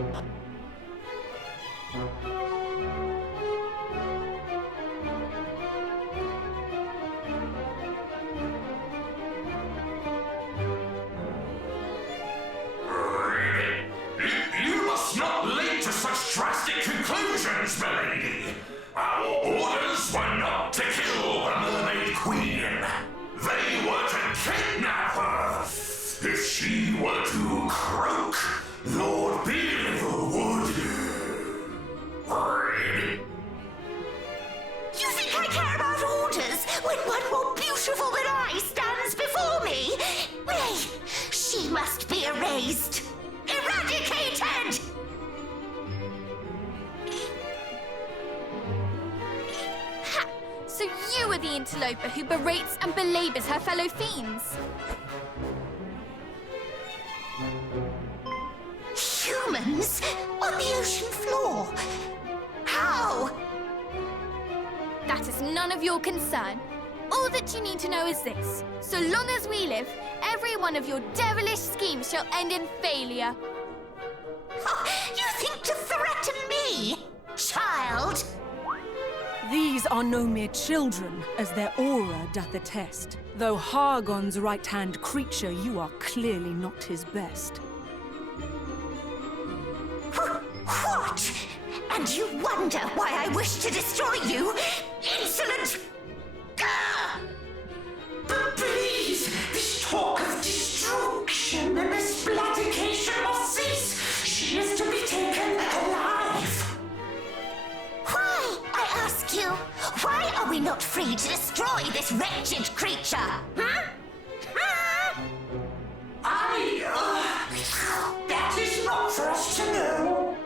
You must not leap to such drastic conclusions, milady. Our orders were not to kill the Mermaid Queen. They were to kidnap her. If she were to croak, Lord Belial would... You think I care about orders when one more beautiful than I stands before me? Nay, she must be erased. Eradicated! Ha! So you are the interloper who berates and belabors her fellow fiends. Humans on the ocean floor? How? That is none of your concern. All that you need to know is this. So long as we live, every one of your devilish schemes shall end in failure. You think to threaten me, child? These are no mere children, as their aura doth attest. Though Hargon's right-hand creature, you are clearly not his best. What? And you wonder why I wish to destroy you? Insolent! Gah! But please, this talk of destruction and this bloodication must cease. She is to be taken alive. Why, I ask you, why are we not free to destroy this wretched creature? Huh? That is not for us to know.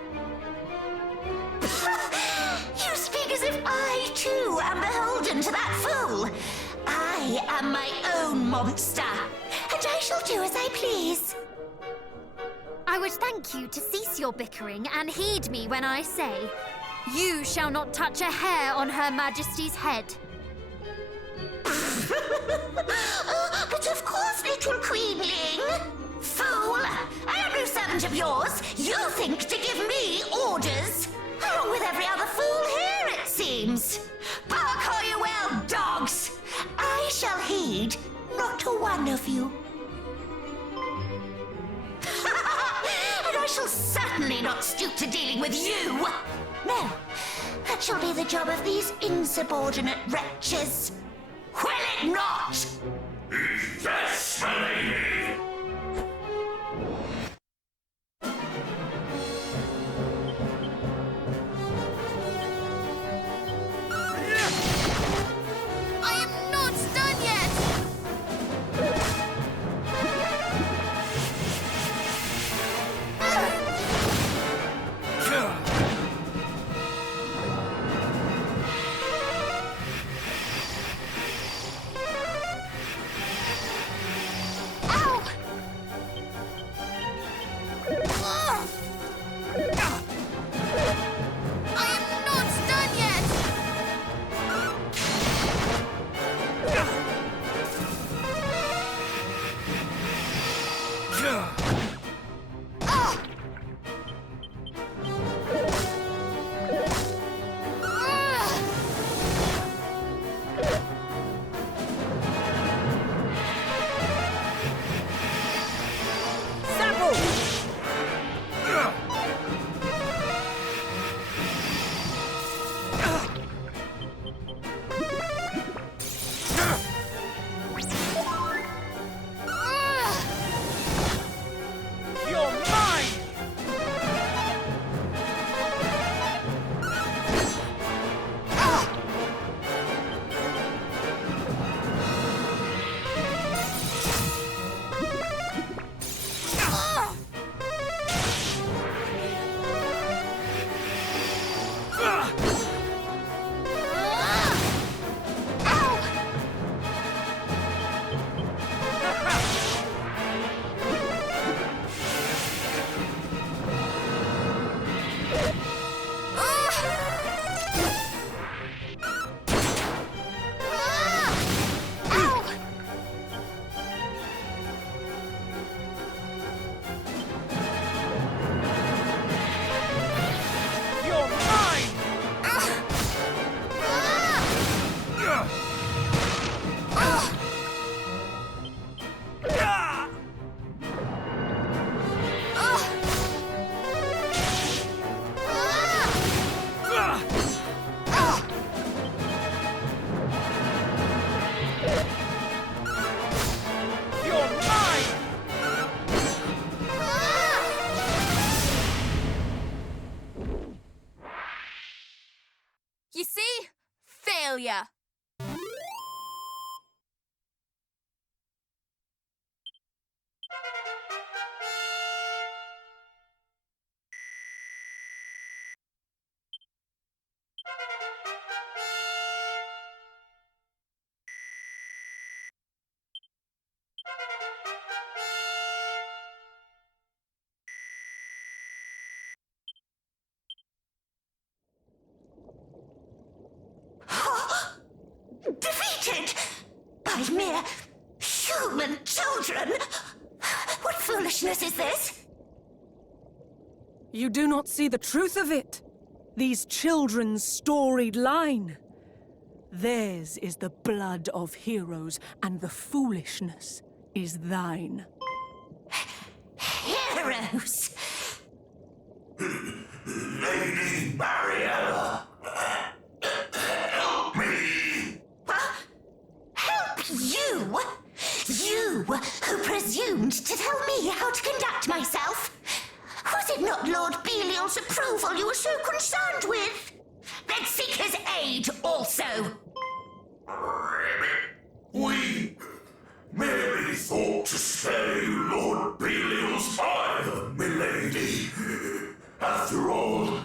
You speak as if I, too, am beholden to that fool. I am my own monster, and I shall do as I please. I would thank you to cease your bickering and heed me when I say, you shall not touch a hair on Her Majesty's head. But of course, little queenling. Fool! I am no servant of yours. You think to give me orders, along with every other fool here, it seems. Bark all you will, dogs! I shall heed not a one of you. And I shall certainly not stoop to dealing with you. No, that shall be the job of these insubordinate wretches. Will it not? Yes, my lady. I am not done yet! by mere human children? What foolishness is this? You do not see the truth of it. These children's storied line. Theirs is the blood of heroes, and the foolishness is thine. Heroes! Lady Mariella, help me! Help you? You who presumed to tell me how to conduct myself? Was it not Lord Belial's approval you were so concerned with? Then seek his aid also. We merely thought to spare you Lord Belial's ire, milady. After all,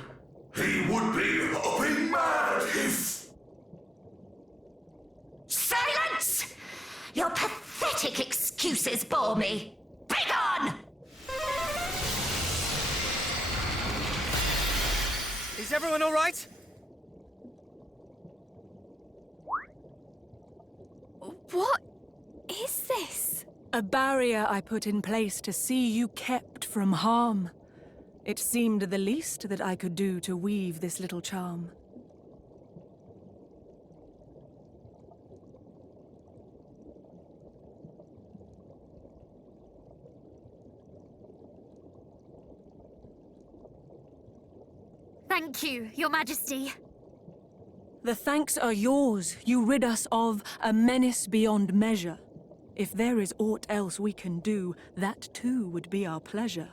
he would be hopping mad if... Silence! Your pathetic excuses bore me. Begone! Is everyone all right? What is this? A barrier I put in place to see you kept from harm. It seemed the least that I could do to weave this little charm. Thank you, Your Majesty. The thanks are yours. You rid us of a menace beyond measure. If there is aught else we can do, that too would be our pleasure.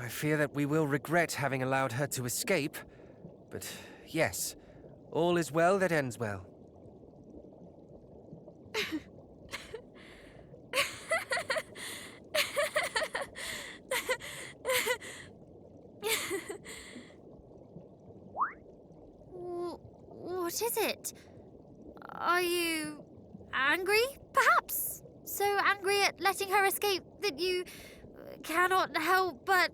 I fear that we will regret having allowed her to escape. But yes, all is well that ends well. What is it? Are you angry, perhaps? So angry at letting her escape that you cannot help but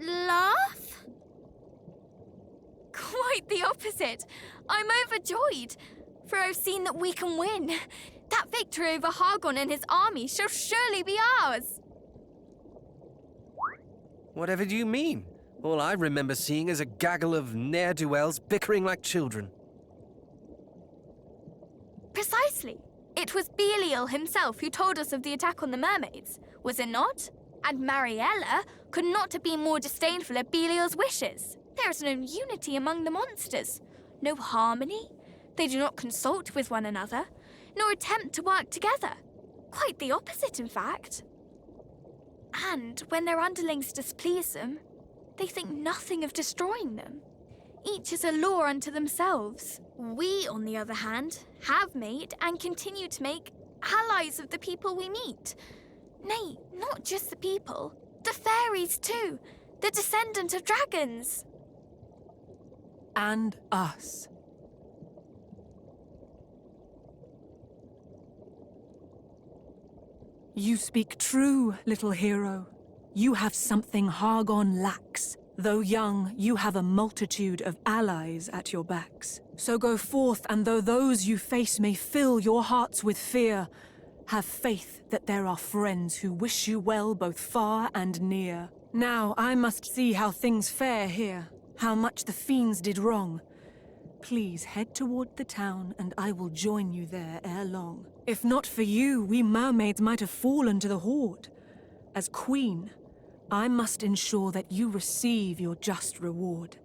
laugh? Quite the opposite. I'm overjoyed, for I've seen that we can win. That victory over Hargon and his army shall surely be ours. Whatever do you mean? All I remember seeing is a gaggle of ne'er-do-wells bickering like children. Precisely. It was Belial himself who told us of the attack on the mermaids, was it not? And Mariella could not have been more disdainful of Belial's wishes. There is no unity among the monsters, no harmony. They do not consult with one another, nor attempt to work together. Quite the opposite, in fact. And when their underlings displease them, they think nothing of destroying them. Each is a law unto themselves. We, on the other hand, have made and continue to make allies of the people we meet. Nay, not just the people, the fairies too, the descendant of dragons. And us. You speak true, little hero. You have something Hargon lacks. Though young, you have a multitude of allies at your backs. So go forth, and though those you face may fill your hearts with fear, have faith that there are friends who wish you well both far and near. Now I must see how things fare here, how much the fiends did wrong. Please head toward the town, and I will join you there ere long. If not for you, we mermaids might have fallen to the horde. As queen, I must ensure that you receive your just reward.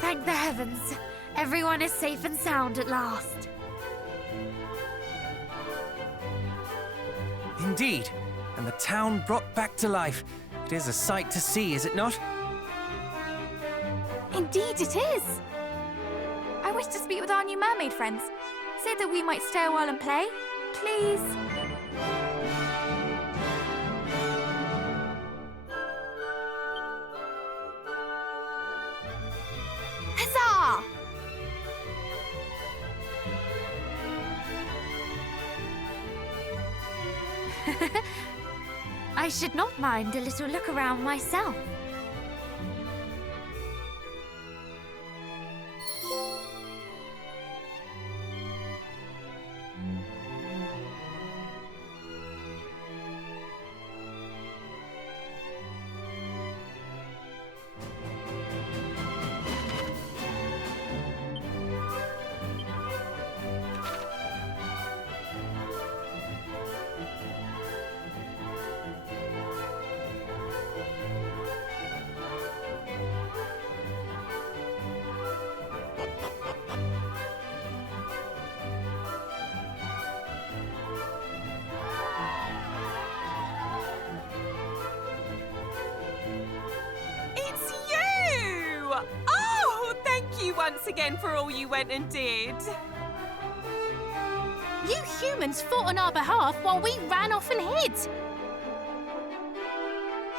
Thank the heavens. Everyone is safe and sound at last. Indeed, and the town brought back to life. It is a sight to see, is it not? Indeed it is. I wish to speak with our new mermaid friends. Say that we might stay a while and play, please. are! I should not mind a little look around myself. It's you! Oh, thank you once again for all you went and did. You humans fought on our behalf while we ran off and hid.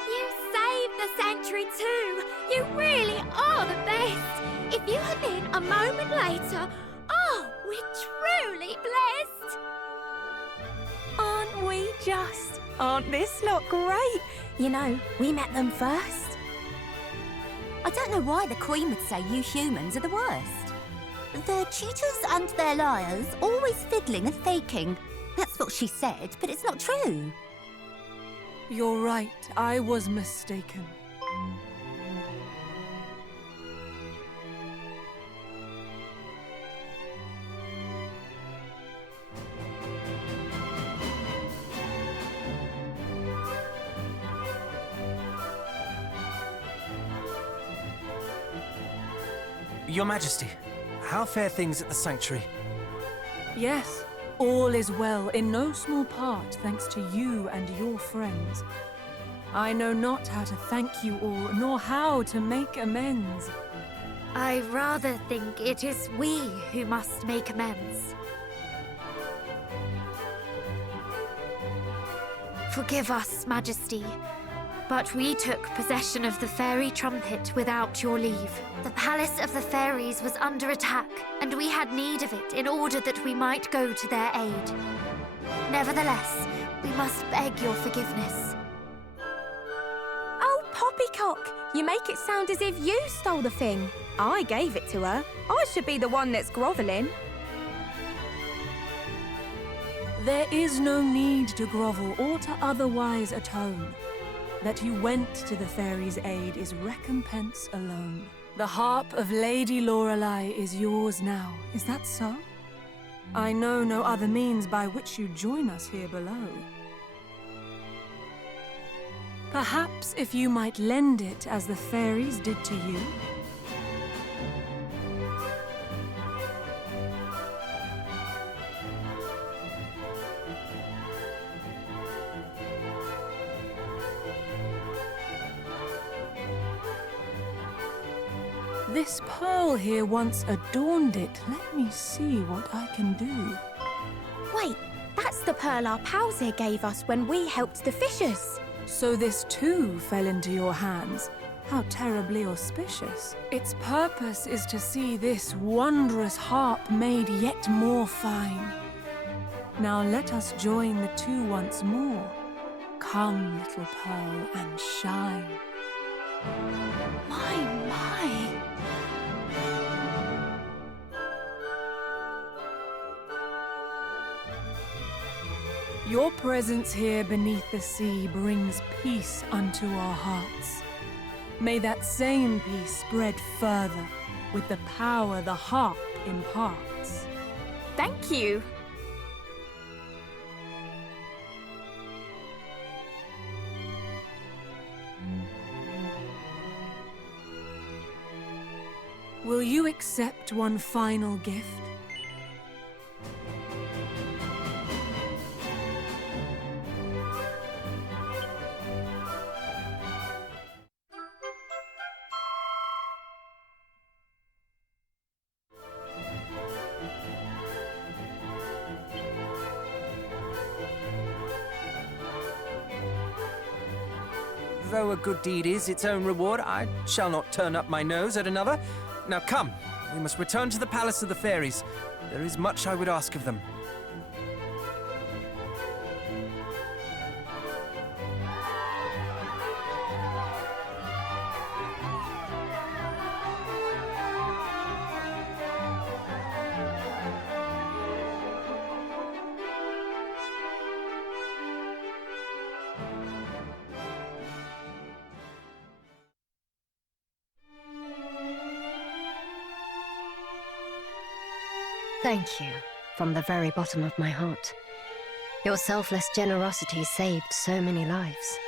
You saved the sanctuary too! You really are the best! If you had been a moment later, oh, we're truly blessed! Aren't we just? Aren't this lot great? You know, we met them first. I don't know why the Queen would say you humans are the worst. They're cheaters and they're liars, always fiddling and faking. That's what she said, but it's not true. You're right, I was mistaken. Your Majesty, how fare things at the sanctuary? Yes, all is well, in no small part thanks to you and your friends. I know not how to thank you all, nor how to make amends. I rather think it is we who must make amends. Forgive us, Majesty, but we took possession of the fairy trumpet without your leave. The palace of the fairies was under attack, and we had need of it in order that we might go to their aid. Nevertheless, we must beg your forgiveness. Oh, Poppycock, you make it sound as if you stole the thing. I gave it to her. I should be the one that's grovelling. There is no need to grovel or to otherwise atone. That you went to the fairies' aid is recompense alone. The harp of Lady Lorelei is yours now, is that so? I know no other means by which you join us here below. Perhaps if you might lend it as the fairies did to you? This pearl here once adorned it. Let me see what I can do. Wait, that's the pearl our pals here gave us when we helped the fishers. So this too fell into your hands. How terribly auspicious. Its purpose is to see this wondrous harp made yet more fine. Now let us join the two once more. Come, little pearl, and shine. My. Your presence here beneath the sea brings peace unto our hearts. May that same peace spread further with the power the harp imparts. Thank you. Will you accept one final gift? Though a good deed is its own reward, I shall not turn up my nose at another. Now come, We must return to the Palace of the Fairies. There is much I would ask of them. Thank you, from the very bottom of my heart. Your selfless generosity saved so many lives.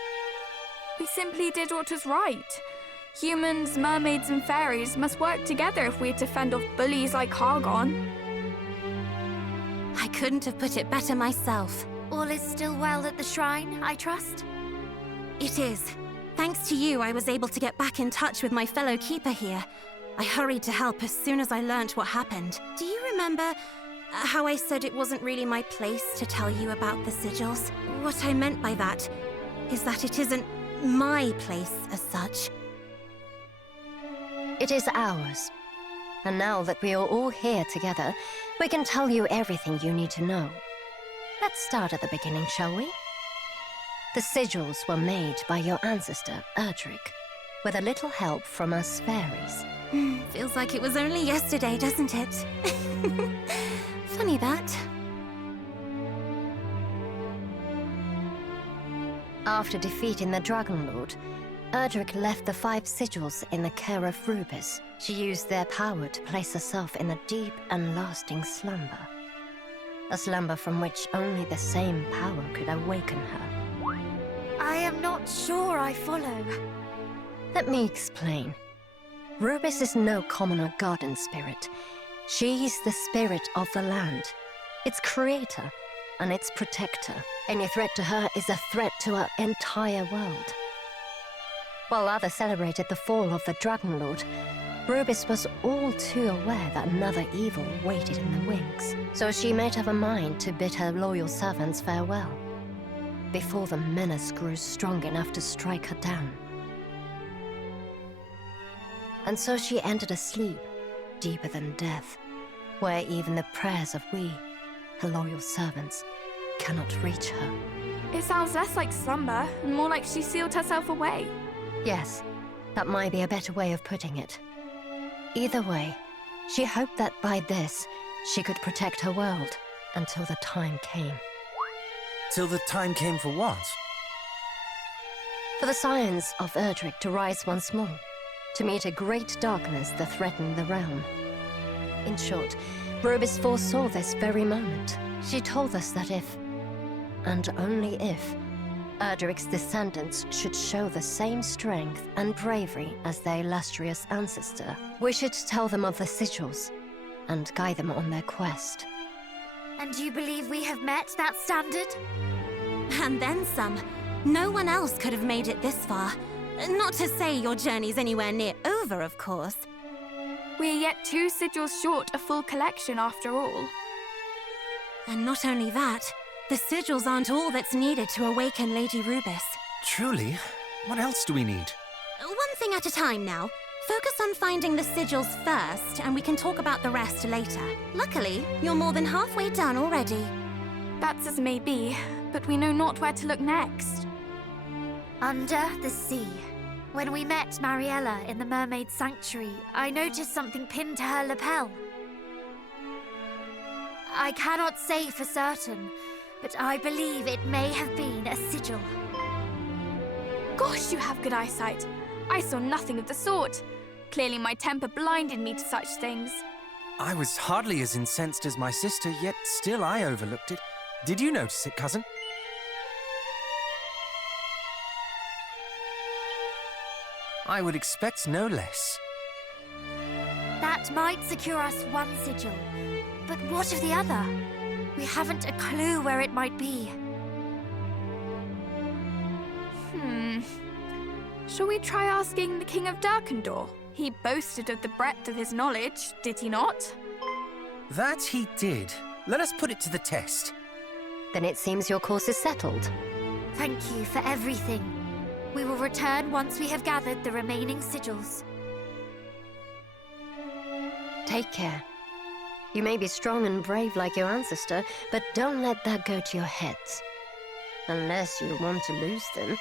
We simply did what was right. Humans, mermaids, and fairies must work together if we're to fend off bullies like Hargon. I couldn't have put it better myself. All is still well at the shrine, I trust? It is. Thanks to you, I was able to get back in touch with my fellow keeper here. I hurried to help as soon as I learnt what happened. Do you remember how I said it wasn't really my place to tell you about the sigils? What I meant by that is that it isn't my place as such. It is ours. And now that we are all here together, we can tell you everything you need to know. Let's start at the beginning, shall we? The sigils were made by your ancestor, Erdrick, with a little help from us fairies. Feels like it was only yesterday, doesn't it? Funny that. After defeating the Dragonlord, Erdrick left the 5 sigils in the care of Rubis. She used their power to place herself in a deep and lasting slumber. A slumber from which only the same power could awaken her. I am not sure I follow. Let me explain. Rubis is no commoner garden spirit. She's the spirit of the land, its creator and its protector. Any threat to her is a threat to our entire world. While others celebrated the fall of the Dragonlord, Rubis was all too aware that another evil waited in the wings. So she made up her mind to bid her loyal servants farewell, before the menace grew strong enough to strike her down. And so she entered a sleep, deeper than death, where even the prayers of we, her loyal servants, cannot reach her. It sounds less like slumber and more like she sealed herself away. Yes, that might be a better way of putting it. Either way, she hoped that by this, she could protect her world until the time came. Till the time came for what? For the scions of Erdrick to rise once more, to meet a great darkness that threatened the realm. In short, Rubis foresaw this very moment. She told us that if, and only if, Erdrick's descendants should show the same strength and bravery as their illustrious ancestor, we should tell them of the sigils and guide them on their quest. And you believe we have met that standard? And then some. No one else could have made it this far. Not to say your journey's anywhere near over, of course. We're yet 2 sigils short a full collection after all. And not only that, the sigils aren't all that's needed to awaken Lady Rubis. Truly? What else do we need? One thing at a time now. Focus on finding the sigils first, and we can talk about the rest later. Luckily, you're more than halfway done already. That's as may be, but we know not where to look next. Under the sea. When we met Mariella in the Mermaid Sanctuary, I noticed something pinned to her lapel. I cannot say for certain, but I believe it may have been a sigil. Gosh, you have good eyesight. I saw nothing of the sort. Clearly my temper blinded me to such things. I was hardly as incensed as my sister, yet still I overlooked it. Did you notice it, cousin? I would expect no less. That might secure us one sigil, but what of the other? We haven't a clue where it might be. Shall we try asking the King of Darkendor? He boasted of the breadth of his knowledge, did he not? That he did. Let us put it to the test. Then it seems your course is settled. Thank you for everything. We will return once we have gathered the remaining sigils. Take care. You may be strong and brave like your ancestor, but don't let that go to your heads. Unless you want to lose them.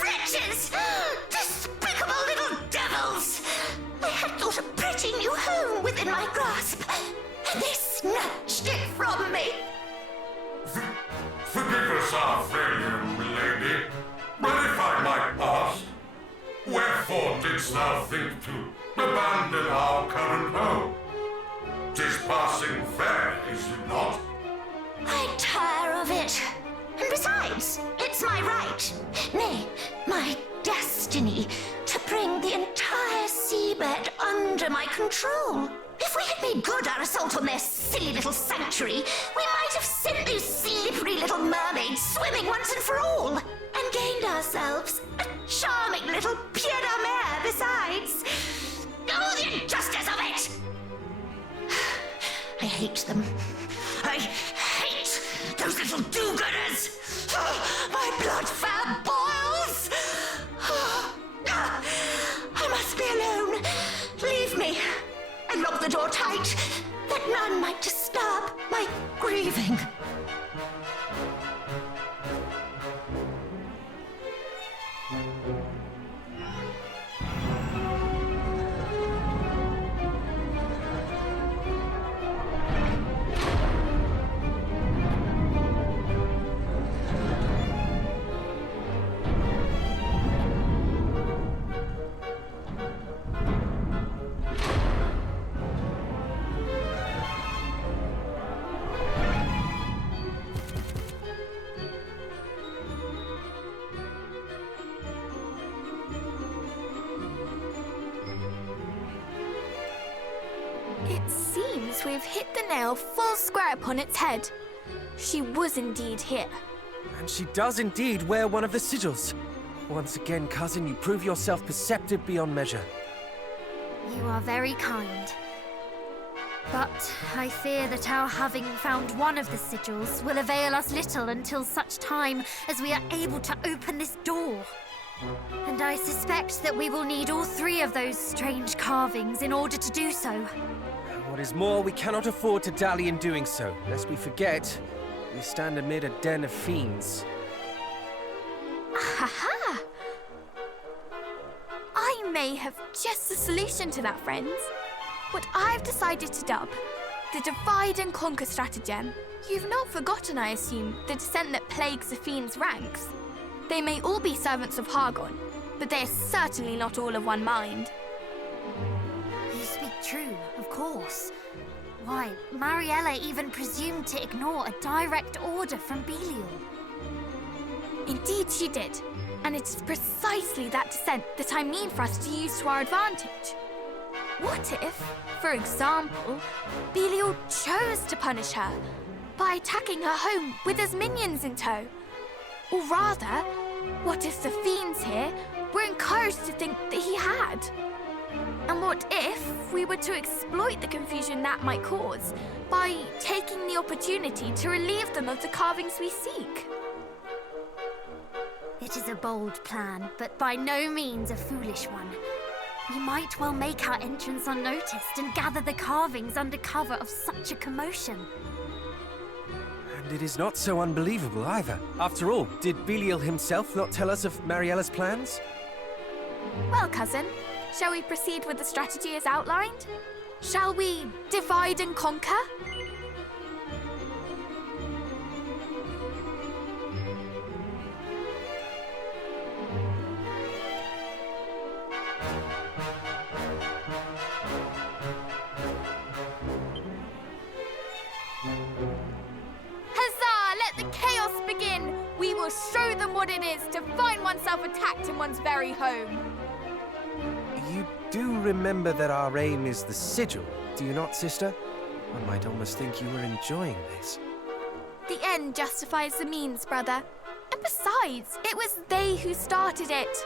Wretches! Despicable little devils! I had thought a pretty new home within my grasp, and they snatched it from me. Forgive us our failure, milady, but if I might ask, wherefore didst thou think to abandon our current home? 'Tis passing fair, is it not? I tire of it. And besides, it's my right, nay, my destiny, to bring the entire seabed under my control. If we had made good our assault on their silly little sanctuary, we might have sent those slippery little mermaids swimming once and for all, and gained ourselves a charming little pied de mer besides. Oh, the injustice of it! I hate them. I hate those little do-gooders! My blood fab boils! I must be alone. Leave me, and lock the door tight, that none might disturb my grieving. It seems we've hit the nail full square upon its head. She was indeed here. And she does indeed wear one of the sigils. Once again, cousin, you prove yourself perceptive beyond measure. You are very kind. But I fear that our having found one of the sigils will avail us little until such time as we are able to open this door. And I suspect that we will need all three of those strange carvings in order to do so. What is more, we cannot afford to dally in doing so, lest we forget we stand amid a den of fiends. Ha-ha! I may have just the solution to that, friends. What I've decided to dub the divide and conquer stratagem. You've not forgotten, I assume, the descent that plagues the fiends' ranks. They may all be servants of Hargon, but they are certainly not all of one mind. You speak true, of course. Why, Mariella even presumed to ignore a direct order from Belial. Indeed she did, and it is precisely that descent that I mean for us to use to our advantage. What if, for example, Belial chose to punish her by attacking her home with his minions in tow? Or rather, what if the fiends here were encouraged to think that he had? And what if we were to exploit the confusion that might cause by taking the opportunity to relieve them of the carvings we seek? It is a bold plan, but by no means a foolish one. We might well make our entrance unnoticed and gather the carvings under cover of such a commotion. And it is not so unbelievable either. After all, did Belial himself not tell us of Mariella's plans? Well, cousin, shall we proceed with the strategy as outlined? Shall we divide and conquer? Show them what it is to find oneself attacked in one's very home. You do remember that our aim is the sigil, do you not, sister? One might almost think you were enjoying this. The end justifies the means, brother. And besides, it was they who started it.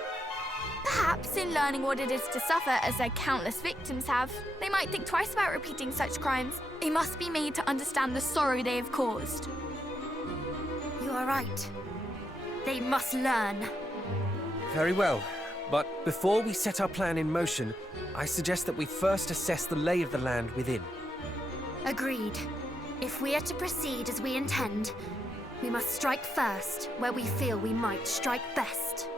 Perhaps in learning what it is to suffer as their countless victims have, they might think twice about repeating such crimes. They must be made to understand the sorrow they have caused. You are right. They must learn. Very well, but before we set our plan in motion, I suggest that we first assess the lay of the land within. Agreed. If we are to proceed as we intend, we must strike first where we feel we might strike best.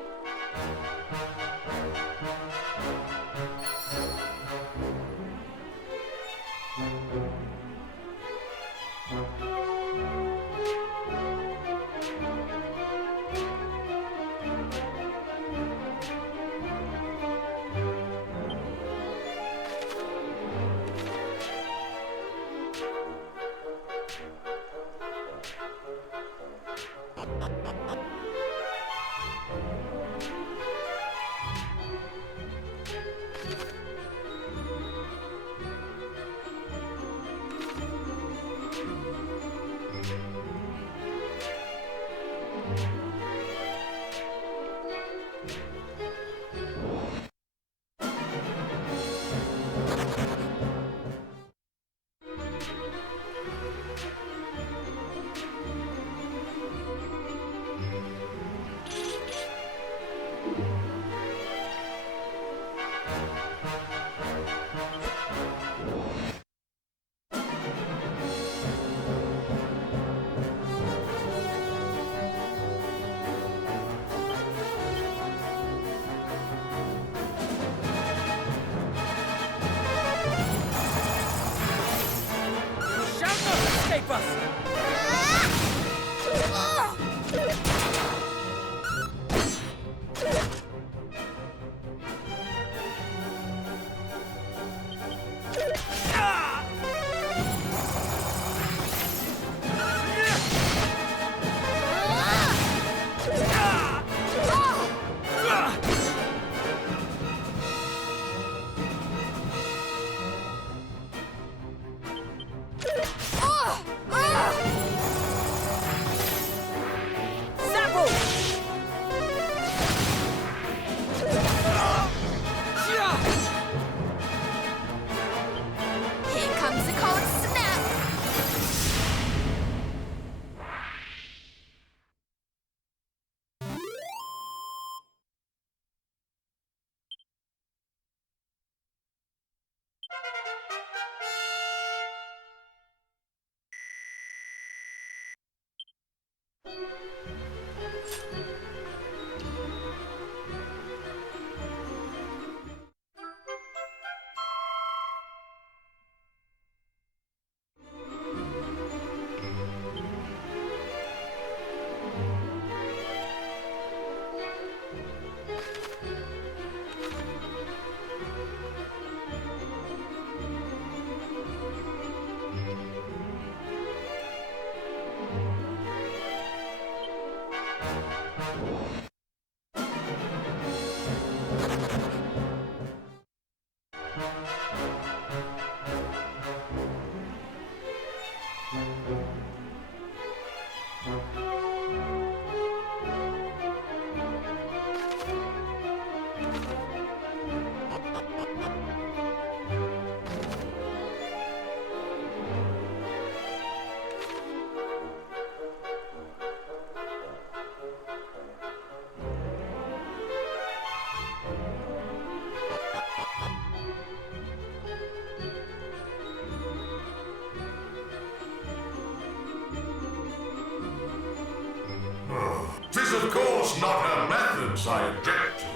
not her methods I object to.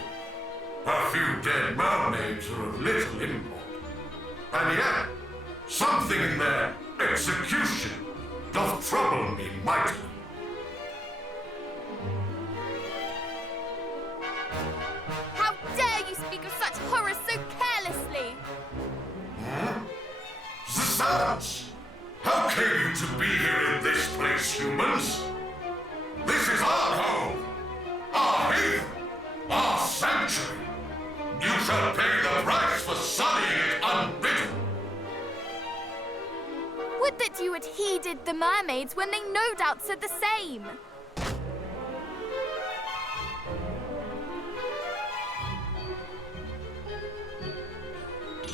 A few dead mermaids are of little import. And yet, something in their execution doth trouble me mightily. How dare you speak of such horrors so carelessly? The servants! How came you to be here in this place, humans? This is our home, our haven, our sanctuary. You shall pay the price for sullying it unbidden. Would that you had heeded the mermaids when they no doubt said the same.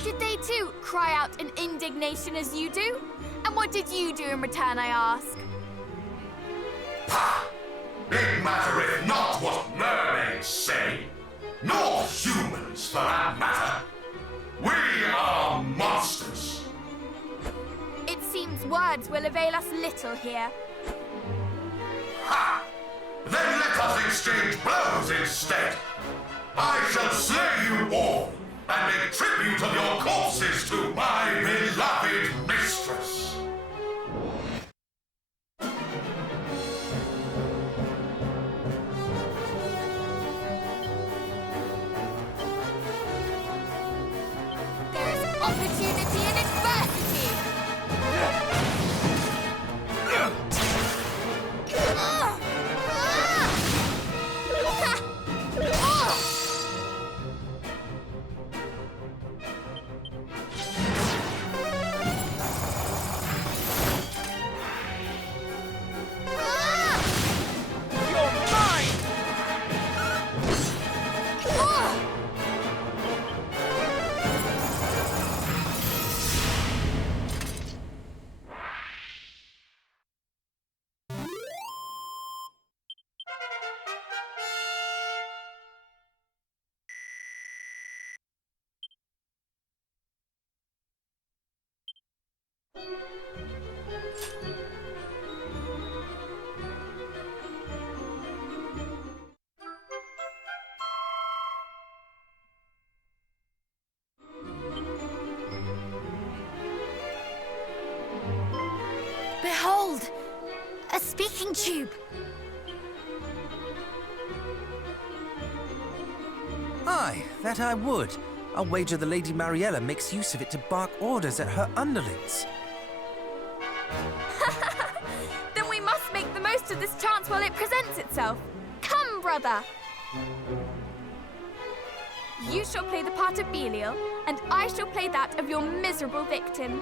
Did they too cry out in indignation as you do? And what did you do in return, I ask? Pah! It mattereth not what mermaids say, nor humans for that matter. We are monsters. It seems words will avail us little here. Ha! Then let us exchange blows instead. I shall slay you all and make tribute of your corpses to my beloved mistress. There is opportunity in adversity. Behold! A speaking tube! Aye, that I would. I'll wager the Lady Mariella makes use of it to bark orders at her underlings. Then we must make the most of this chance while it presents itself. Come, brother! You shall play the part of Belial, and I shall play that of your miserable victim.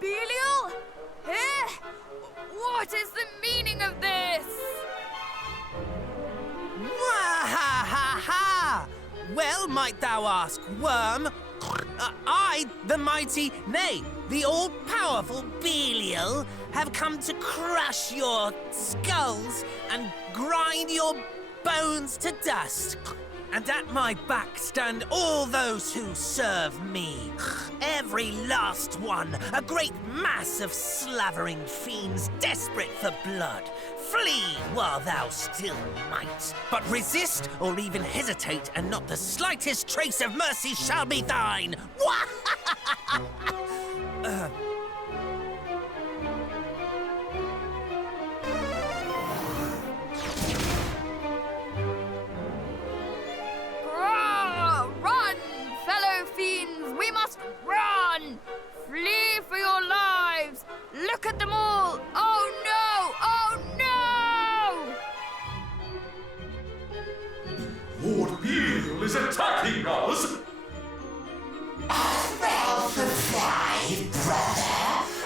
Belial? What is the meaning of this? Wah-ha-ha-ha! Well, might thou ask, worm? I, the mighty, nay, the all-powerful Belial, have come to crush your skulls and grind your bones to dust. And at my back stand all those who serve me. Every last one, a great mass of slavering fiends desperate for blood. Flee while thou still might. But resist or even hesitate, and not the slightest trace of mercy shall be thine. Run, fellow fiends! We must run! Flee for your lives! Look at them all! Oh no! Oh no! Lord Belial is attacking us! Well, for five, brother.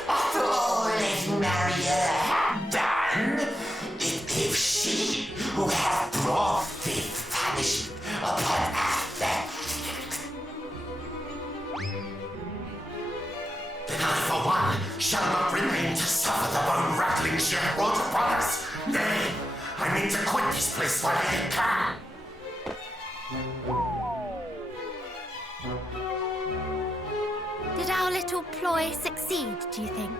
After all Lady Mariella had done, if she who hath brought this punishment upon Alefgard, then I, for one, shall not remain to suffer the bone-rattling she hath brought upon us. Nay, I mean to quit this place while I can. your ploy succeed, do you think?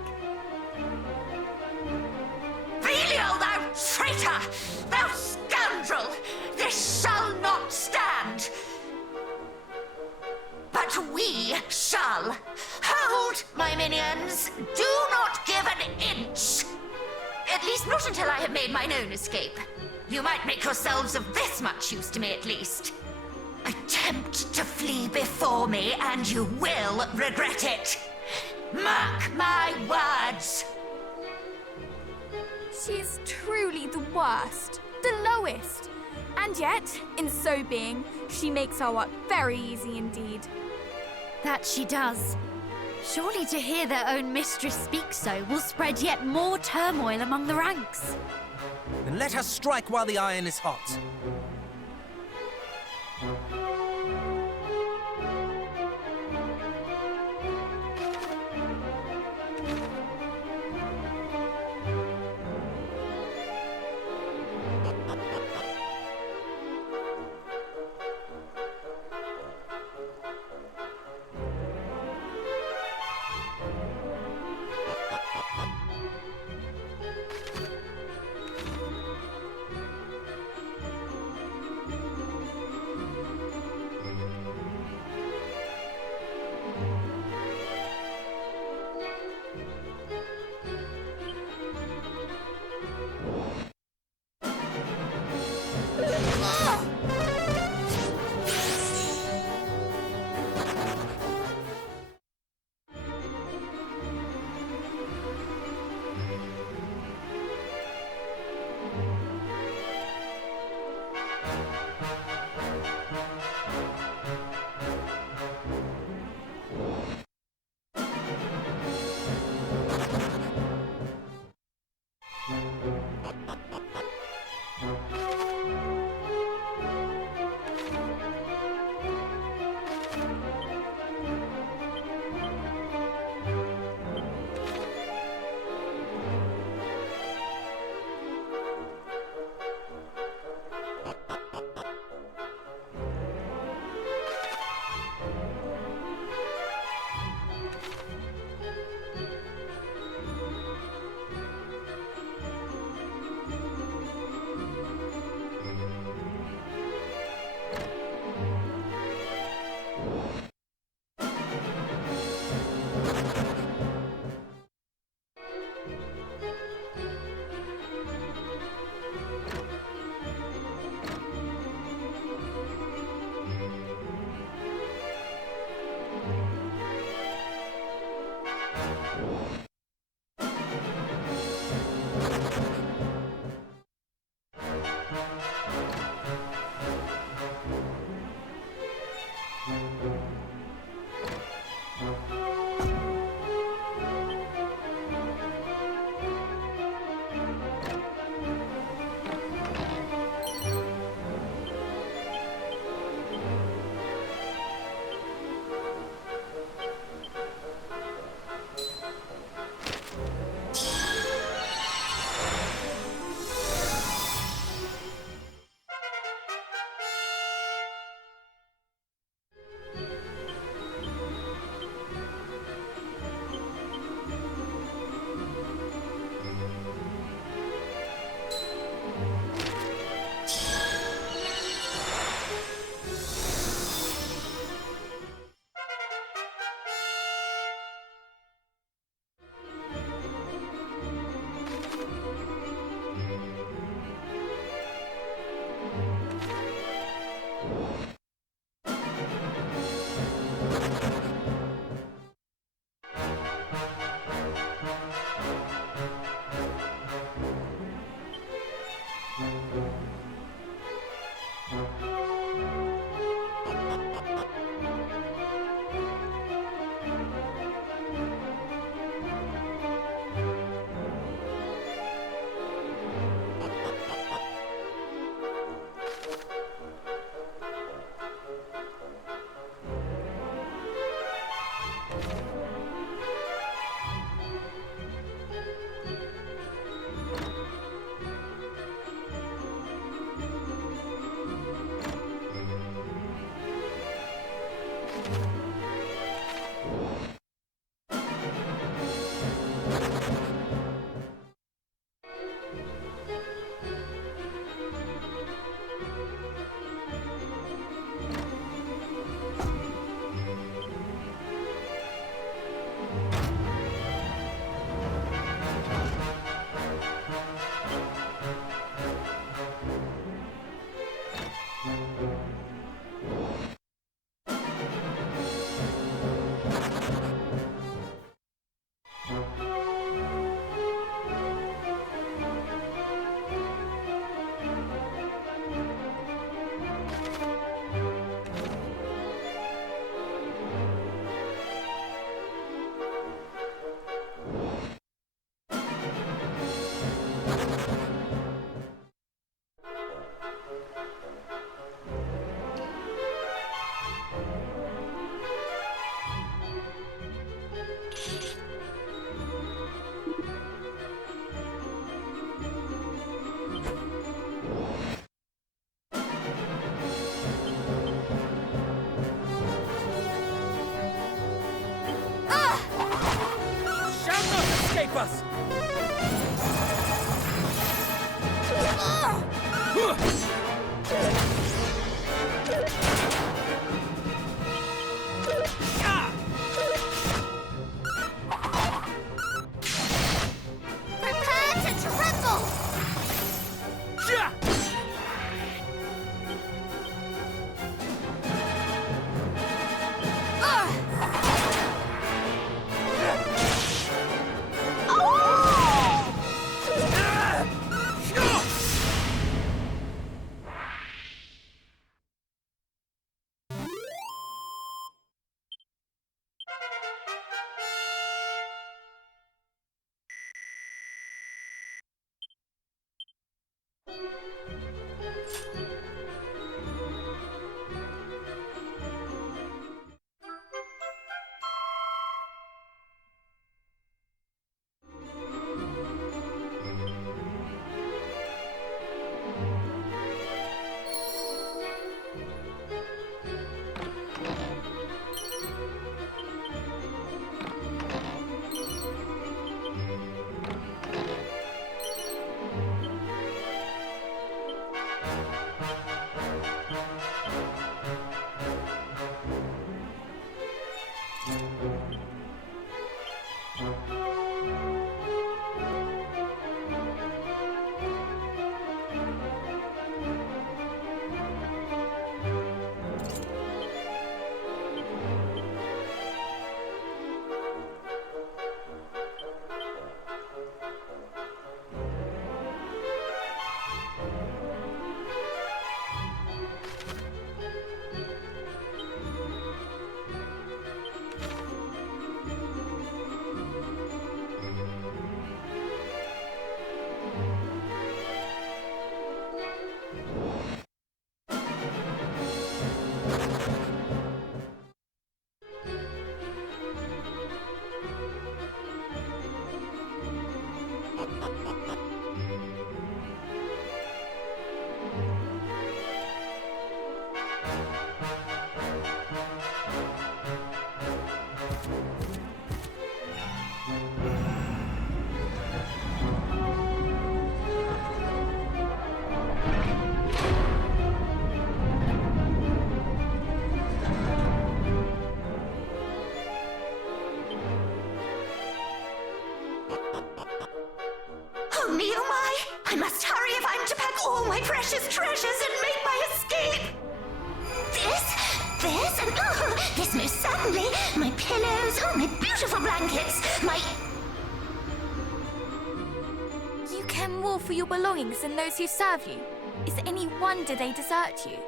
Belial, thou traitor! Thou scoundrel! This shall not stand! But we shall. Hold, my minions! Do not give an inch! At least not until I have made mine own escape. You might make yourselves of this much use to me, at least. Attempt to flee before me, and you will regret it. Mark my words! She is truly the worst, the lowest. And yet, in so being, she makes our work very easy indeed. That she does. Surely to hear their own mistress speak so will spread yet more turmoil among the ranks. Then let us strike while the iron is hot. Shall not escape us! Prepare to tremble! I must hurry if I'm to pack all my precious treasures and make my escape! This, and this most certainly, my pillows, my beautiful blankets, my... You care more for your belongings than those who serve you. Is it any wonder they desert you?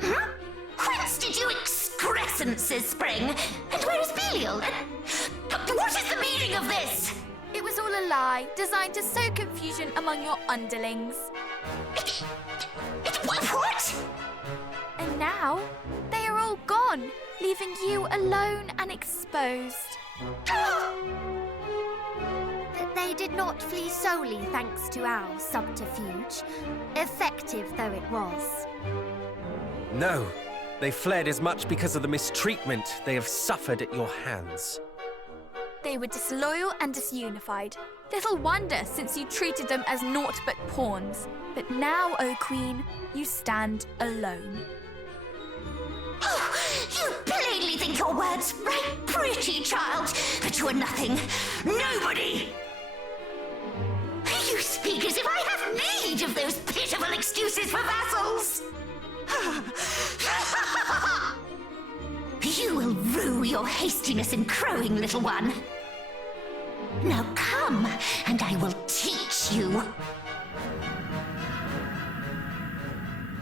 Huh? Whence did you excrescences spring? And where is Belial? What is the meaning of this? It was all a lie, designed to sow confusion among your underlings. What? And now, they are all gone, leaving you alone and exposed. But they did not flee solely thanks to our subterfuge, effective though it was. No, they fled as much because of the mistreatment they have suffered at your hands. They were disloyal and disunified. Little wonder, since you treated them as naught but pawns. But now, O Queen, you stand alone. Oh, you plainly think your words right pretty, child, but you are nothing. Nobody! You speak as if I have need of those pitiful excuses for vassals! You will rue your hastiness in crowing, little one. Now come, and I will teach you.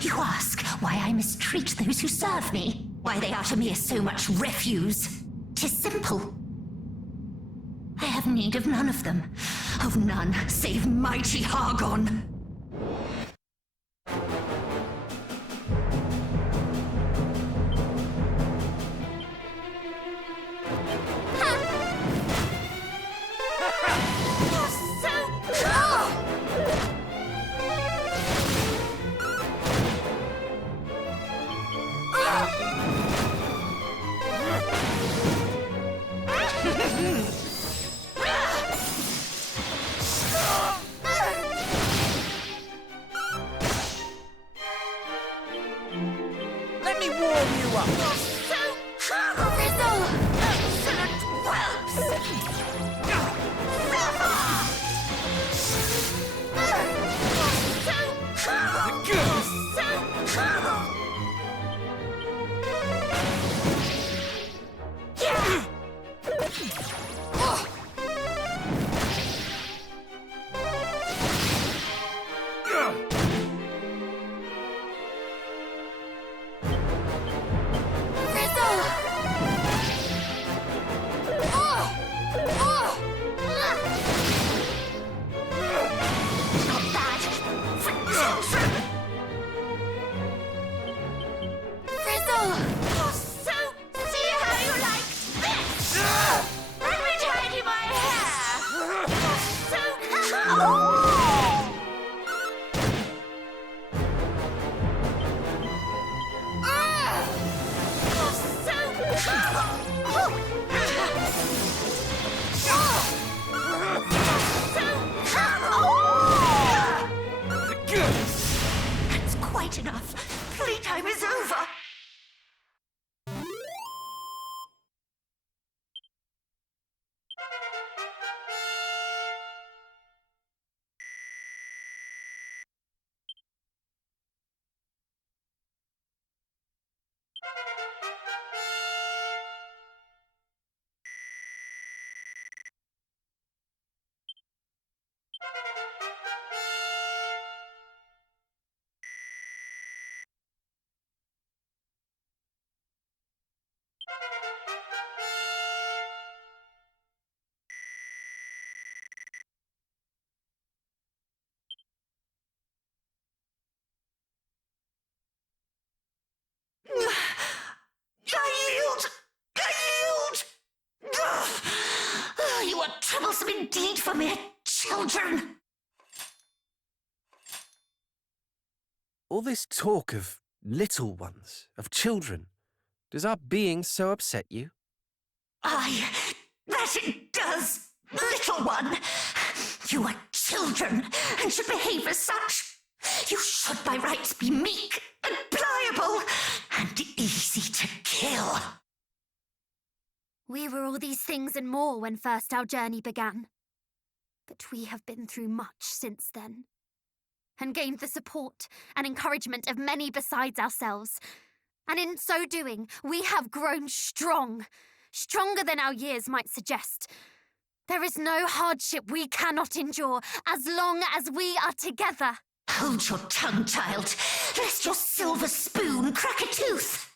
You ask why I mistreat those who serve me, why they are to me as so much refuse. 'Tis simple. I have need of none of them, of none save mighty Hargon. Let me warm you up. Frizzle! Excellent whelps! That's quite enough. Playtime is over. You are troublesome indeed for mere children. All this talk of little ones, of children, does our being so upset you? Aye, that it does, little one. You are children and should behave as such. You should by rights be meek and pliable and easy to kill. We were all these things and more when first our journey began. But we have been through much since then, and gained the support and encouragement of many besides ourselves. And in so doing, we have grown strong, stronger than our years might suggest. There is no hardship we cannot endure as long as we are together. Hold your tongue, child, lest your silver spoon crack a tooth.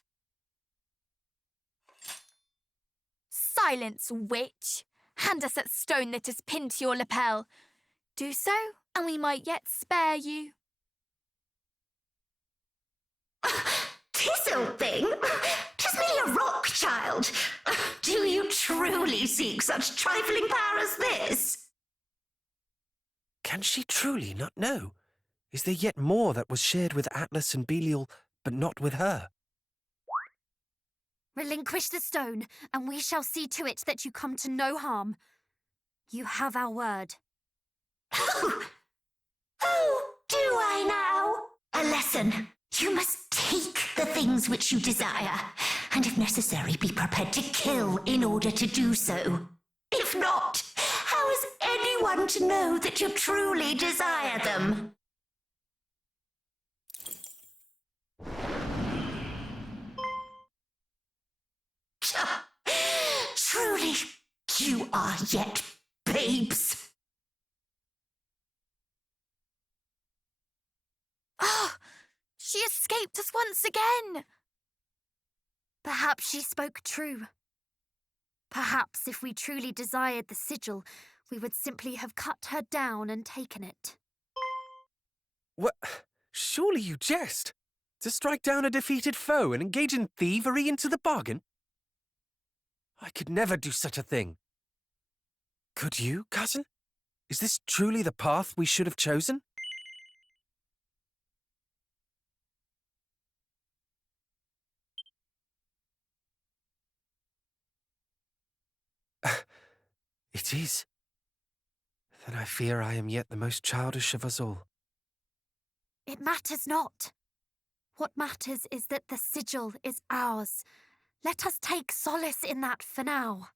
Silence, witch! Hand us that stone that is pinned to your lapel. Do so, and we might yet spare you. 'Tis old thing. 'Tis merely a rock, child. Do you truly seek such trifling power as this? Can she truly not know? Is there yet more that was shared with Atlas and Belial, but not with her? Relinquish the stone, and we shall see to it that you come to no harm. You have our word. Oh, do I now? A lesson. You must take the things which you desire, and if necessary, be prepared to kill in order to do so. If not, how is anyone to know that you truly desire them? Truly, you are yet babes. Ah! She escaped us once again! Perhaps she spoke true. Perhaps if we truly desired the sigil, we would simply have cut her down and taken it. What? Surely you jest! To strike down a defeated foe and engage in thievery into the bargain? I could never do such a thing. Could you, cousin? Is this truly the path we should have chosen? It is. Then I fear I am yet the most childish of us all. It matters not. What matters is that the sigil is ours. Let us take solace in that for now.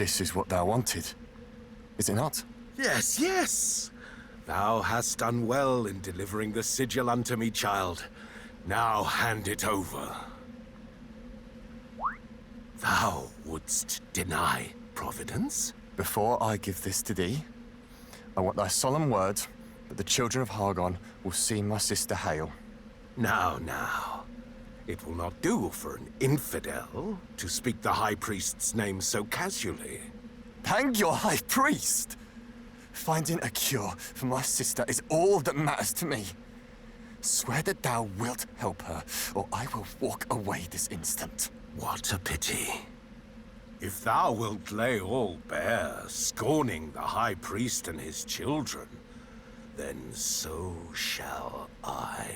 This is what thou wanted, is it not? Yes, yes. Thou hast done well in delivering the sigil unto me, child. Now hand it over. Thou wouldst deny Providence? Before I give this to thee, I want thy solemn word that the children of Hargon will see my sister Hale. Now, now. It will not do for an infidel to speak the High Priest's name so casually. Hang your High Priest! Finding a cure for my sister is all that matters to me. Swear that thou wilt help her, or I will walk away this instant. What a pity. If thou wilt lay all bare, scorning the High Priest and his children, then so shall I.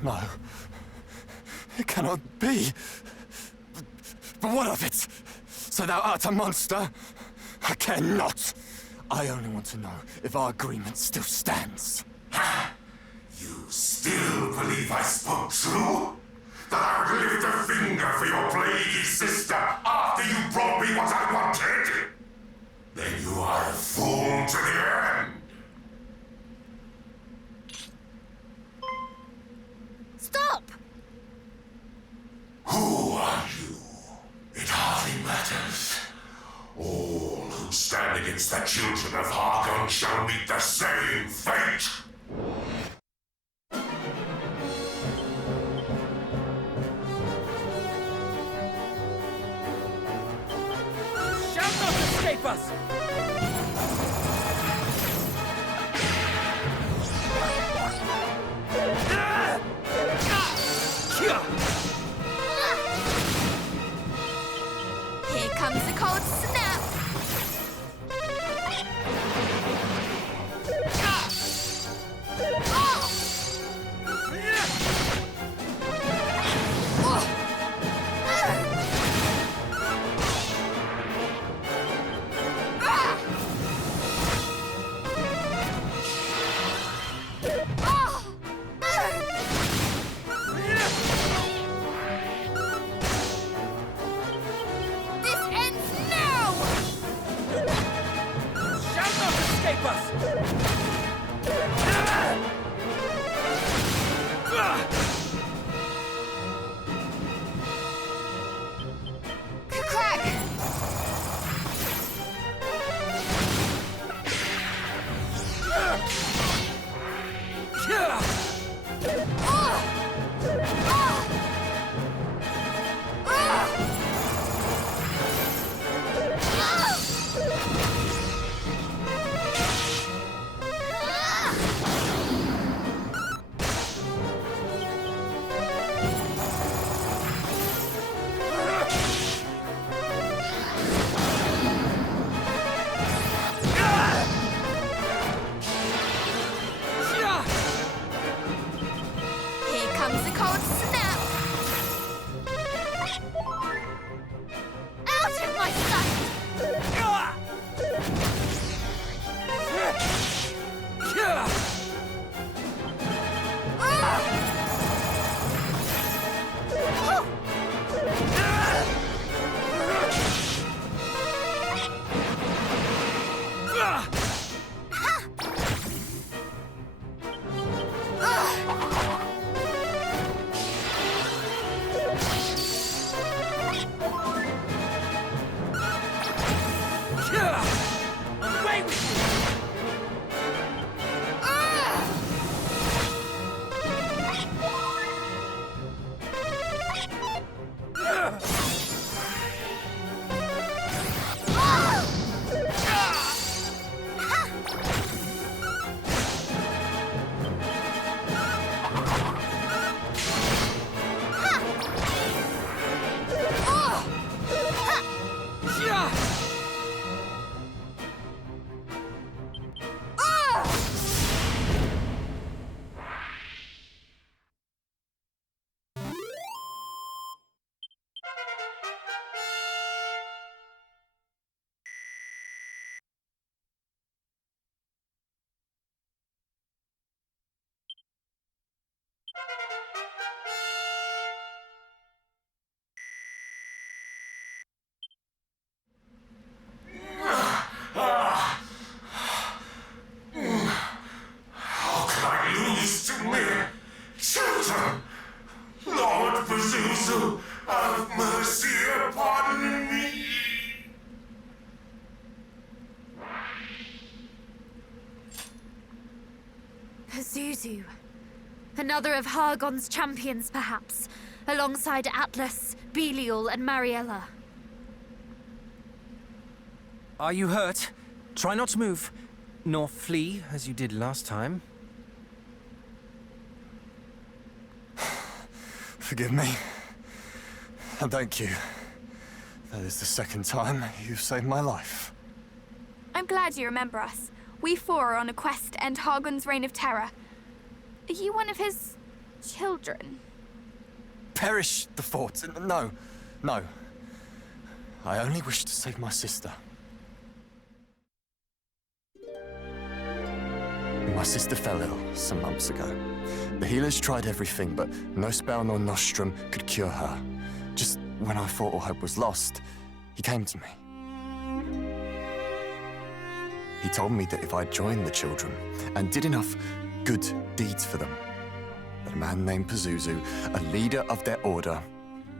No. It cannot be. But what of it? So thou art a monster? I care not. I only want to know if our agreement still stands. You still believe I spoke true? That I would lift a finger for your plaguey sister after you brought me what I wanted? Then you are a fool to the end. Stop! Who are you? It hardly matters. All who stand against the children of Hargon shall meet the same fate. Shall not escape us! Here comes the cold snap. How can I lose to mere children? Lord Pazuzu, have mercy upon me! Pazuzu. Another of Hargon's champions, perhaps, alongside Atlas, Belial, and Mariella. Are you hurt? Try not to move, nor flee as you did last time. Forgive me. And thank you. That is the second time you've saved my life. I'm glad you remember us. We four are on a quest to end Hargon's reign of terror. Are you one of his children? Perish the thoughts. No, no. I only wish to save my sister. My sister fell ill some months ago. The healers tried everything, but no spell nor nostrum could cure her. Just when I thought all hope was lost, he came to me. He told me that if I joined the children and did enough good deeds for them, that a man named Pazuzu, a leader of their order,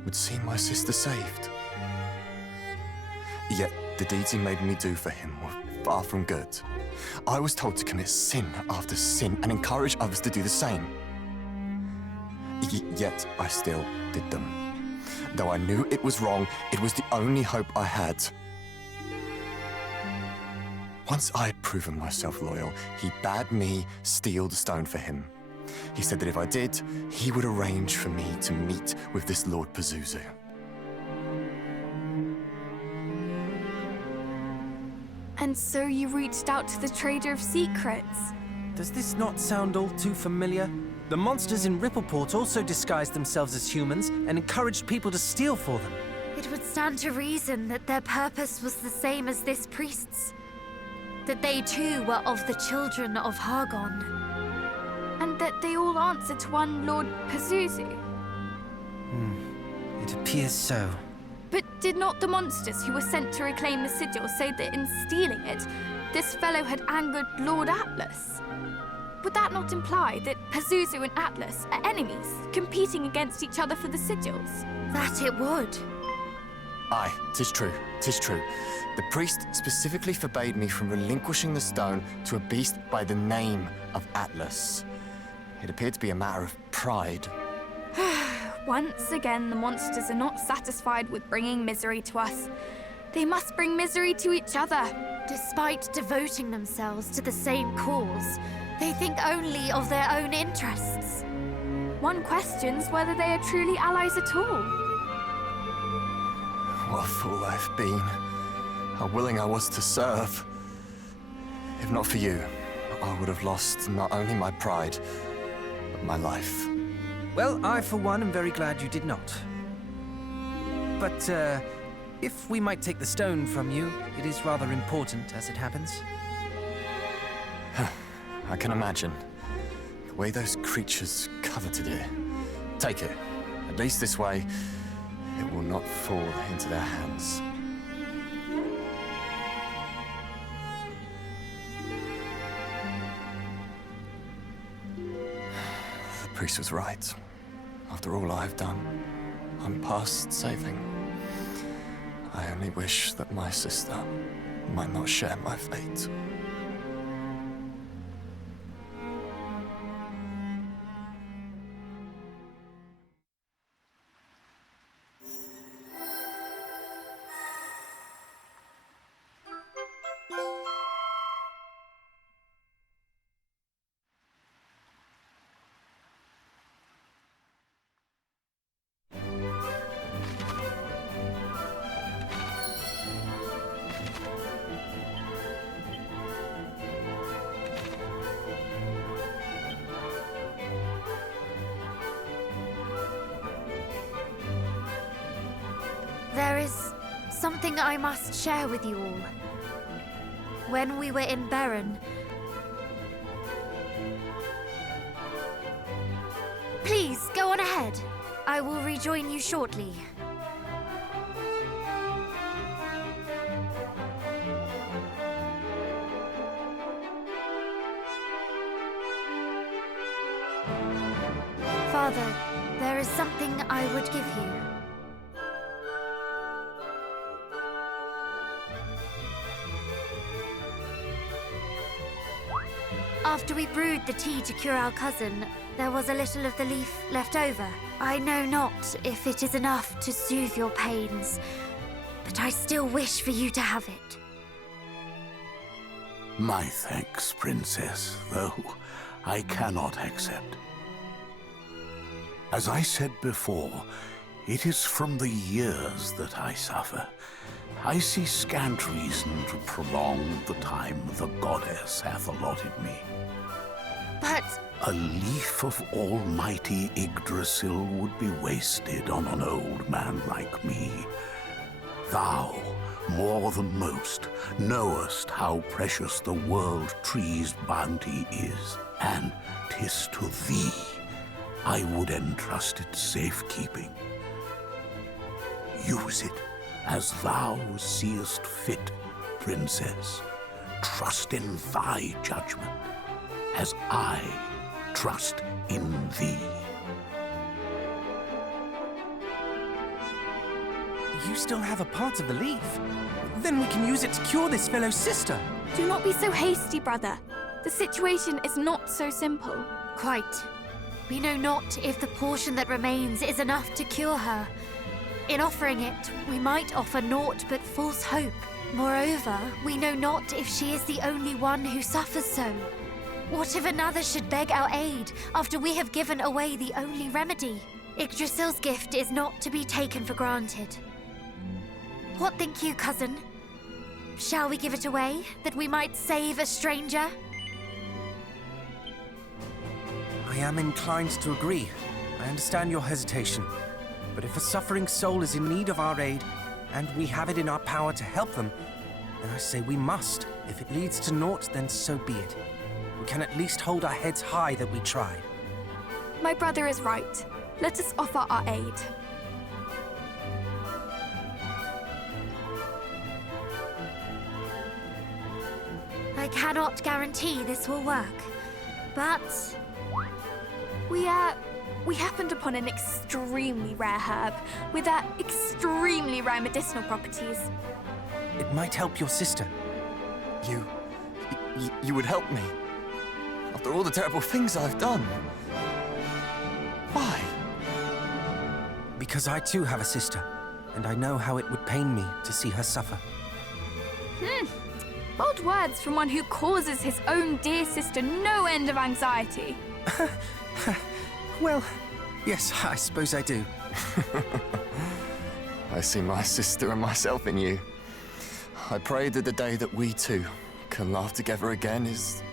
would see my sister saved. Yet the deeds he made me do for him were far from good. I was told to commit sin after sin and encourage others to do the same. Yet I still did them. Though I knew it was wrong, it was the only hope I had. Once I had proven myself loyal, he bade me steal the stone for him. He said that if I did, he would arrange for me to meet with this Lord Pazuzu. And so you reached out to the Trader of Secrets. Does this not sound all too familiar? The monsters in Rippleport also disguised themselves as humans and encouraged people to steal for them. It would stand to reason that their purpose was the same as this priest's. That they too were of the children of Hargon. And that they all answer to one Lord Pazuzu. It appears so. But did not the monsters who were sent to reclaim the sigil say that in stealing it, this fellow had angered Lord Atlas? Would that not imply that Pazuzu and Atlas are enemies, competing against each other for the sigils? That it would. Aye, 'tis true, 'tis true. The priest specifically forbade me from relinquishing the stone to a beast by the name of Atlas. It appeared to be a matter of pride. Once again, the monsters are not satisfied with bringing misery to us. They must bring misery to each other. Despite devoting themselves to the same cause, they think only of their own interests. One questions whether they are truly allies at all. What a fool I've been. How willing I was to serve. If not for you, I would have lost not only my pride, but my life. Well, I, for one, am very glad you did not. But, if we might take the stone from you, it is rather important as it happens. I can imagine. The way those creatures coveted it. Take it. At least this way, it will not fall into their hands. The priest was right. After all I've done, I'm past saving. I only wish that my sister might not share my fate. There is something I must share with you all. When we were in Berren... Please, Yes, go on ahead. I will rejoin you shortly. Father, there is something I would give you. After we brewed the tea to cure our cousin, there was a little of the leaf left over. I know not if it is enough to soothe your pains, but I still wish for you to have it. My thanks, Princess, though I cannot accept. As I said before, it is from the years that I suffer. I see scant reason to prolong the time the goddess hath allotted me. But a leaf of almighty Yggdrasil would be wasted on an old man like me. Thou, more than most, knowest how precious the world tree's bounty is, and 'tis to thee I would entrust its safekeeping. Use it as thou seest fit, Princess. Trust in thy judgment, as I trust in thee. You still have a part of the leaf. Then we can use it to cure this fellow sister. Do not be so hasty, brother. The situation is not so simple. quite. We know not if the portion that remains is enough to cure her. In offering it, we might offer naught but false hope. Moreover, we know not if she is the only one who suffers so. What if another should beg our aid after we have given away the only remedy? Yggdrasil's gift is not to be taken for granted. What think you, cousin? Shall we give it away, that we might save a stranger? I am inclined to agree. I understand your hesitation. But if a suffering soul is in need of our aid, and we have it in our power to help them, then I say we must. If it leads to naught, then so be it. We can at least hold our heads high that we tried. My brother is right. Let us offer our aid. I cannot guarantee this will work, but... We happened upon an extremely rare herb with extremely rare medicinal properties. It might help your sister. You would help me? After all the terrible things I've done? Why? Because I too have a sister, and I know how it would pain me to see her suffer. Bold words from one who causes his own dear sister no end of anxiety. Well, yes, I suppose I do. I see my sister and myself in you. I pray that the day that we two can laugh together again is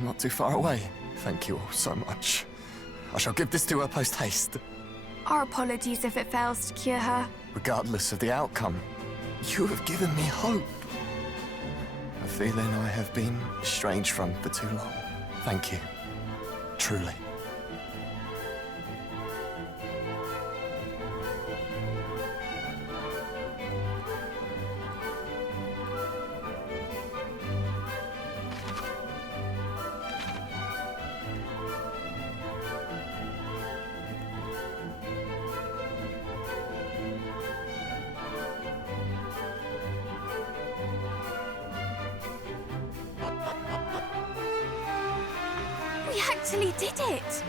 not too far away. Thank you all so much. I shall give this to her post-haste. Our apologies if it fails to cure her. Regardless of the outcome, you have given me hope. A feeling I have been estranged from for too long. Thank you. Truly. We actually did it!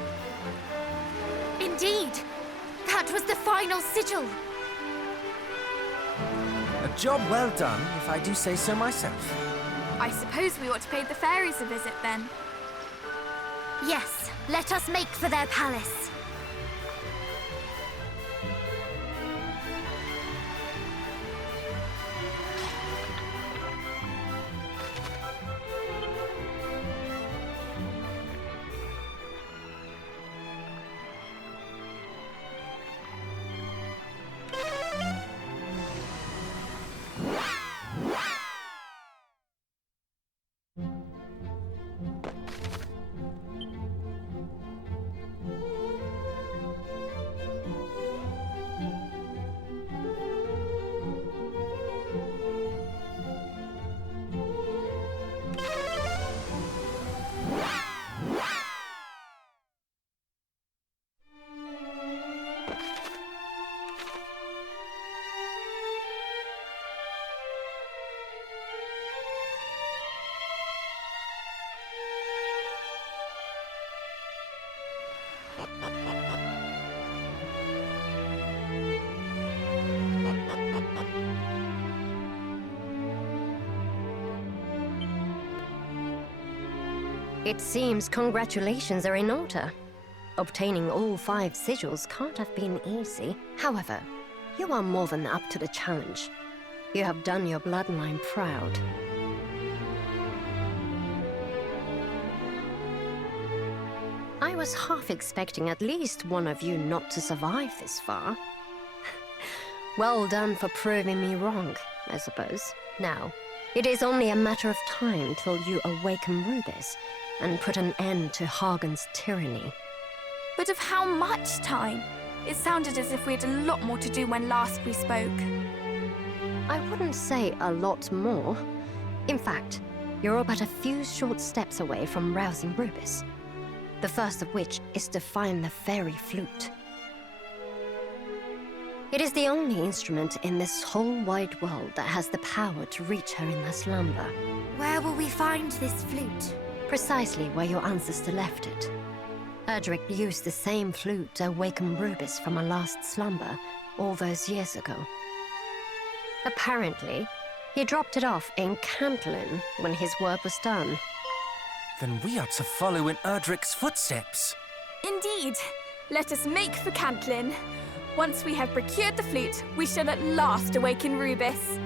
Indeed! That was the final sigil! A job well done, if I do say so myself. I suppose we ought to pay the fairies a visit then. Yes, let us make for their palace. It seems congratulations are in order. Obtaining all 5 sigils can't have been easy. However, you are more than up to the challenge. You have done your bloodline proud. I was half expecting at least one of you not to survive this far. Well done for proving me wrong, I suppose. Now, it is only a matter of time till you awaken Rubis and put an end to Hagen's tyranny. But of how much time? It sounded as if we had a lot more to do when last we spoke. I wouldn't say a lot more. In fact, you're but a few short steps away from rousing Rubis. The first of which is to find the fairy flute. It is the only instrument in this whole wide world that has the power to reach her in her slumber. Where will we find this flute? Precisely where your ancestor left it. Erdrick used the same flute to awaken Rubis from her last slumber all those years ago. Apparently, he dropped it off in Cantlin when his work was done. Then we are to follow in Erdrick's footsteps. Indeed. Let us make for Cantlin. Once we have procured the flute, we shall at last awaken Rubis.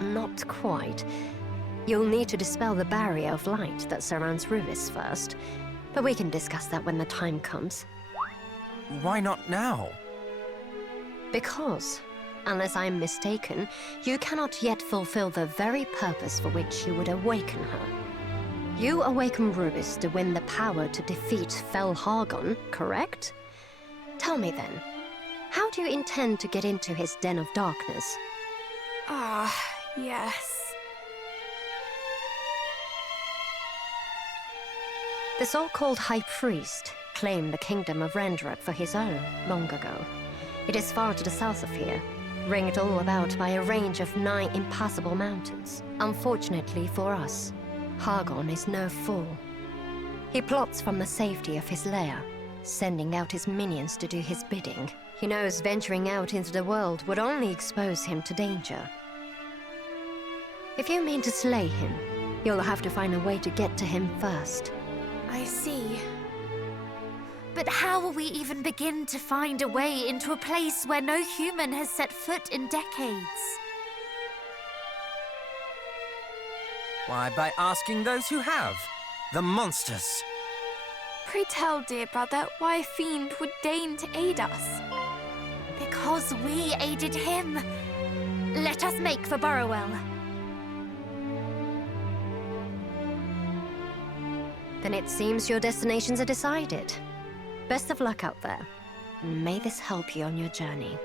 Not quite. You'll need to dispel the barrier of light that surrounds Rubis first, but we can discuss that when the time comes. Why not now? Because, unless I'm mistaken, you cannot yet fulfill the very purpose for which you would awaken her. You awaken Rubis to win the power to defeat Fel Hagon, correct? Tell me then, how do you intend to get into his den of darkness? Ah, yes. The so-called High Priest claimed the kingdom of Rendrek for his own long ago. It is far to the south of here, ringed all about by a range of 9 impassable mountains. Unfortunately for us, Hagon is no fool. He plots from the safety of his lair, sending out his minions to do his bidding. He knows venturing out into the world would only expose him to danger. If you mean to slay him, you'll have to find a way to get to him first. I see. But how will we even begin to find a way into a place where no human has set foot in decades? Why, by asking those who have. The monsters. Pray tell, dear brother, why a fiend would deign to aid us. Because we aided him. Let us make for Burrowell. Then it seems your destinations are decided. Best of luck out there, and may this help you on your journey.